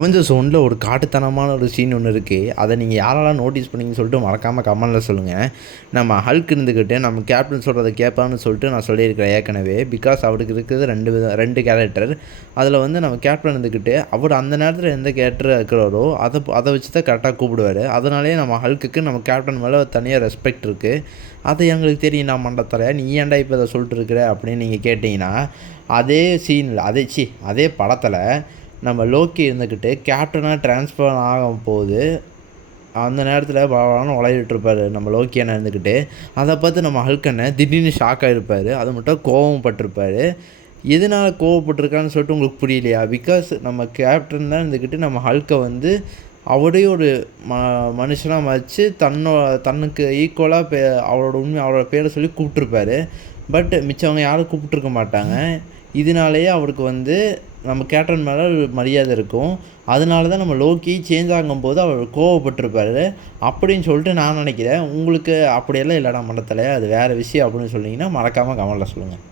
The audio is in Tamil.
அவெஞ்சர்ஸ் சோனில் ஒரு காட்டுத்தனமான ஒரு சீன் ஒன்று இருக்குது அதை நீங்கள் யாரெல்லாம் நோட்டீஸ் பண்ணீங்கன்னு சொல்லிட்டு மறக்காமல் கமெண்டில் சொல்லுங்கள் நம்ம ஹல்க் இருந்துக்கிட்டு நம்ம கேப்டன் சொல்கிறத கேட்பான்னு சொல்லிட்டு நான் சொல்லியிருக்கிறேன் ஏற்கனவே. பிகாஸ் அவருக்கு இருக்கிறது ரெண்டு வித ரெண்டு கேரக்டர் அதில் வந்து நம்ம கேப்டன் இருந்துக்கிட்டு அவர் அந்த நேரத்தில் எந்த கேரக்டர் இருக்கிறாரோ அதை அதை வச்சு தான் கரெக்டாக கூப்பிடுவார். அதனாலே நம்ம ஹல்க்குக்கு நம்ம கேப்டன் மேலே தனியாக ரெஸ்பெக்ட் இருக்குது அது எங்களுக்கு தெரியும் நான் மண்டத்தர நீ ஏன்டா இப்போ இதை சொல்லிட்டு இருக்கிற அப்படின்னு நீங்கள் கேட்டிங்கன்னா அதே சீனில் அதே சி அதே படத்தில் நம்ம லோக்கி இருந்துக்கிட்டு கேப்டனாக ட்ரான்ஸ்ஃபர் ஆகும் போது அந்த நேரத்தில் பலன்னு உழையிட்டுருப்பார் நம்ம லோக்கியான இருந்துக்கிட்டு. அதை பார்த்து நம்ம ஹல்கண்ணை திடீர்னு ஷாக் ஆகிருப்பார் அது மட்டும் கோபம் பட்டிருப்பார் எதனால் கோவப்பட்டிருக்கான்னு சொல்லிட்டு உங்களுக்கு புரியலையா? பிகாஸ் நம்ம கேப்டன் தான் இருந்துக்கிட்டு நம்ம ஹல்கை வந்து அவரே ஒரு ம மனுஷனாக மதித்து தன்னோ தன்னுக்கு ஈக்குவலாக பே அவரோட உண்மை அவரோட பேரை சொல்லி கூப்பிட்ருப்பாரு பட் மிச்சவங்க யாரும் கூப்பிட்ருக்க மாட்டாங்க. இதனாலேயே அவருக்கு வந்து நம்ம கேப்டன் மேலே மரியாதை இருக்கும். அதனால தான் நம்ம லோக்கி சேஞ்ச் ஆகும்போது அவர் கோவப்பட்டிருப்பாரு. அப்படின்னு சொல்லிட்டு நான் நினைக்கிறேன். உங்களுக்கு அப்படியெல்லாம் இல்லைடா மண்டத்தலையா? அது வேறு விஷயம் அப்படின்னு சொன்னீங்கன்னா மறக்காமல் கமெண்டில் சொல்லுங்கள்